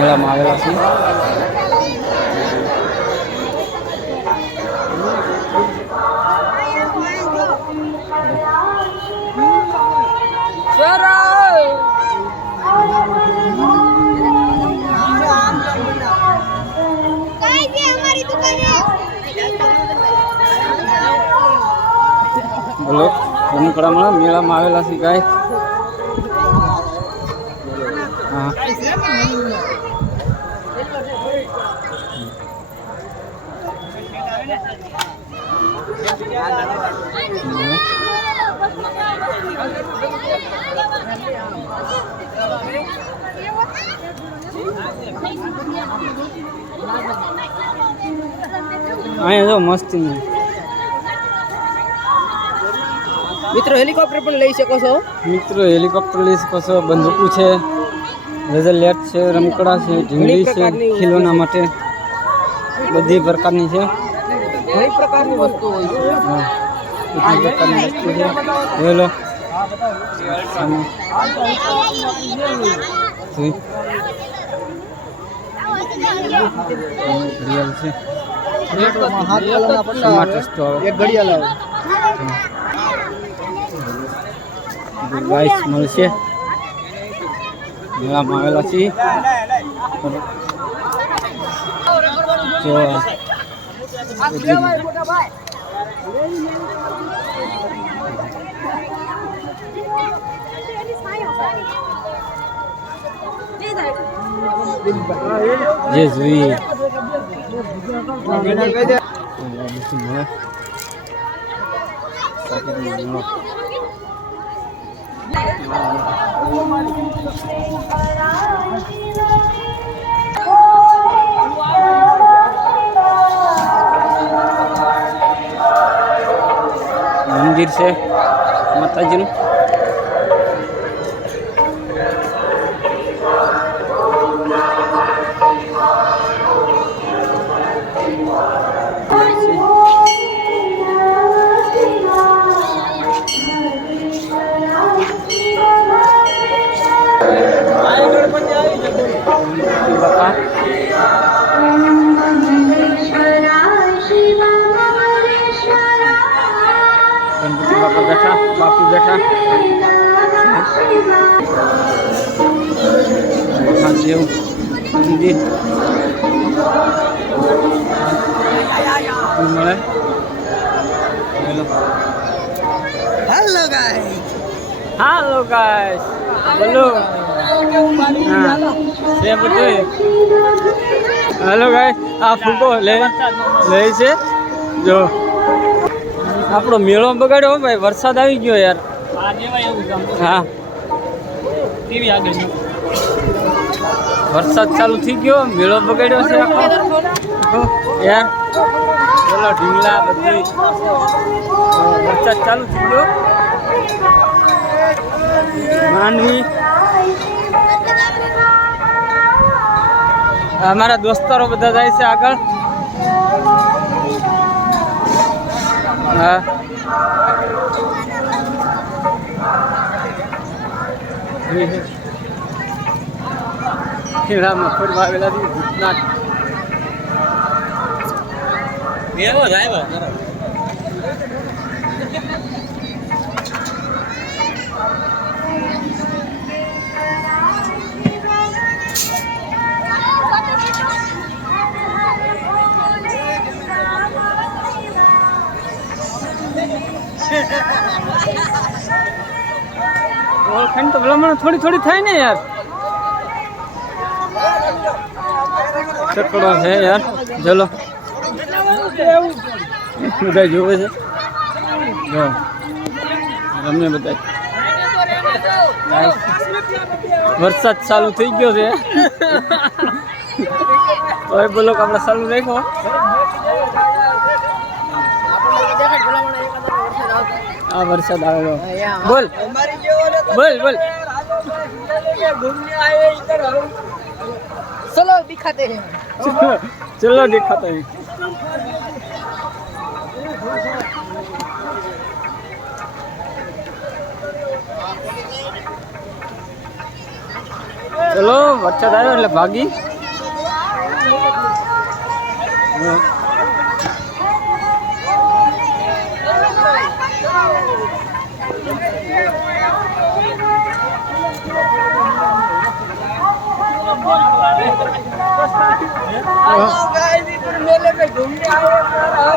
મેળામાં આવેલા છે કઈ છે અમારી દુકાને બોલો રમકડામાં મેળામાં આવેલા છે ગાય હા અહીંયા જો મસ્તી મિત્રો હેલિકોપ્ટર પણ લઈ શકો છો મિત્રો હેલિકોપ્ટર લઈ શકો છો બંદૂકો છે લેઝર લેટ છે રમકડા છે ઢીંગલી છે પ્રકારની ખીલોના માટે બધી પ્રકારની છે ઘણી પ્રકારની વસ્તુ હોય છે. વસ્તુ છે જોઈ લો રિયલ છે એક ઘડિયાળ આવે મળશે Jesuí. Thank you. મંદિર છે માતાજીનું. બેઠા. મહાદેવ મંદિર. મળે. હેલો હેલો ગાય હાલો ગાઈસ બોલો. હા. બધું હેલો ગાઈસ આ ફૂકો લે લે છે. જો. આપણો મેળો બગાડ્યો ભાઈ. વરસાદ આવી ગયો યાર. હા વરસાદ ચાલુ થઈ ગયો મેળો બગાડ્યો છે આખો યાર બોલો ઢીંગલા બધું વરસાદ ચાલુ થઈ ગયો માંડવી અમારા દોસ્તારો બધા જાય છે આગળ હા ખેડામાં ફરવા આવેલા છે ભૂતનાથ. ઓળખાણ તો ભલામણ થોડી થોડી થાય ને યાર. ચકડો છે યાર. ચલો. બધા જોવે છે? જો. બધા. વરસાદ ચાલુ થઈ ગયો છે. હવે બોલો આપણે ચાલુ રાખો આ વરસાદ આવેલો બોલ. बोल बोल घूमने आए इधर चलो दिखाते हैं। चलो दिखाते हैं। ચલો વરસાદ આવ્યો એટલે ભાગી मेले में घूमने आए